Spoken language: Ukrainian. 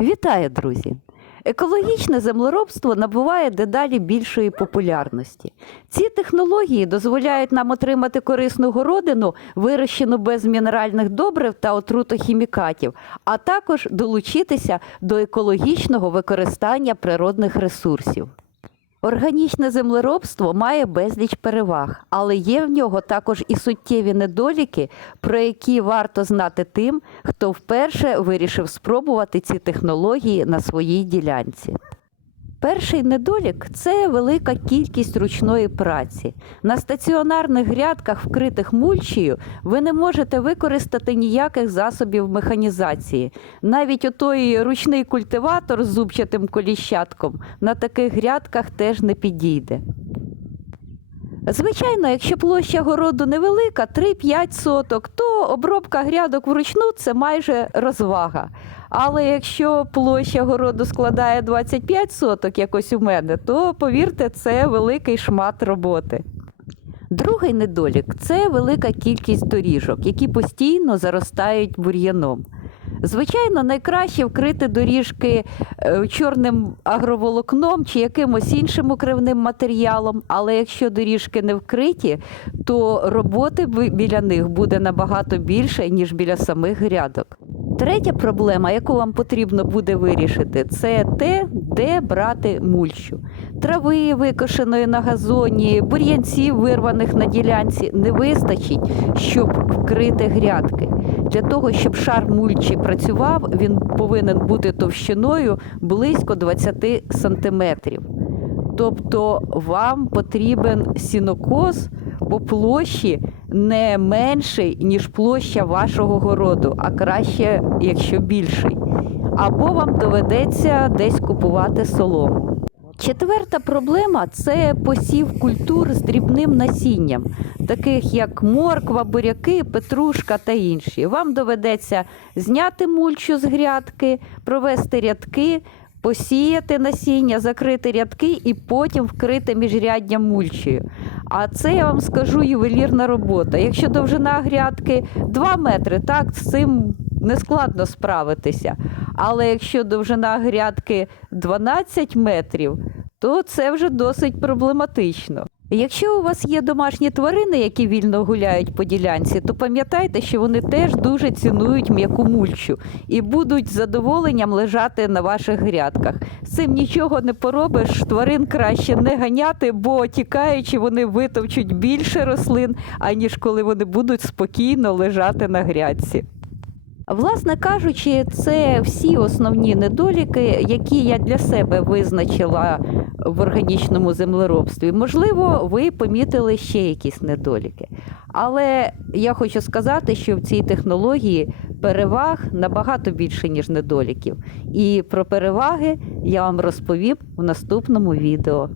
Вітаю, друзі! Екологічне землеробство набуває дедалі більшої популярності. Ці технології дозволяють нам отримати корисну городину, вирощену без мінеральних добрив та отрутохімікатів, а також долучитися до екологічного використання природних ресурсів. Органічне землеробство має безліч переваг, але є в нього також і суттєві недоліки, про які варто знати тим, хто вперше вирішив спробувати ці технології на своїй ділянці. Перший недолік це велика кількість ручної праці. На стаціонарних грядках, вкритих мульчею, ви не можете використати ніяких засобів механізації. Навіть отой ручний культиватор з зубчатим коліщатком на таких грядках теж не підійде. Звичайно, якщо площа городу невелика, 3-5 соток, то обробка грядок вручну це майже розвага. Але якщо площа городу складає 25 соток, як ось у мене, то повірте, це великий шмат роботи. Другий недолік це велика кількість доріжок, які постійно заростають бур'яном. Звичайно, найкраще вкрити доріжки е, чорним агроволокном чи якимось іншим укривним матеріалом, але якщо доріжки не вкриті, то роботи біля них буде набагато більше, ніж біля самих грядок. Третя проблема, яку вам потрібно буде вирішити, це те, де брати мульчу. Трави викошеної на газоні, бур'янців вирваних на ділянці не вистачить, щоб вкрити грядки. Для того, щоб шар мульчі працював, він повинен бути товщиною близько 20 сантиметрів. Тобто вам потрібен сінокос по площі не менший, ніж площа вашого городу, а краще, якщо більший. Або вам доведеться десь купувати солому. Четверта проблема це посів культур з дрібним насінням, таких як морква, буряки, петрушка та інші. Вам доведеться зняти мульчу з грядки, провести рядки, посіяти насіння, закрити рядки і потім вкрити міжряддя мульчею. А це я вам скажу ювелірна робота. Якщо довжина грядки 2 метри, так з цим нескладно справитися. Але якщо довжина грядки 12 метрів, то це вже досить проблематично. Якщо у вас є домашні тварини, які вільно гуляють по ділянці, то пам'ятайте, що вони теж дуже цінують м'яку мульчу і будуть з задоволенням лежати на ваших грядках. З цим нічого не поробиш, тварин краще не ганяти, бо тікаючи, вони витовчуть більше рослин, аніж коли вони будуть спокійно лежати на грядці. Власне кажучи, це всі основні недоліки, які я для себе визначила в органічному землеробстві. Можливо, ви помітили ще якісь недоліки. Але я хочу сказати, що в цій технології переваг набагато більше, ніж недоліків. І про переваги я вам розповім в наступному відео.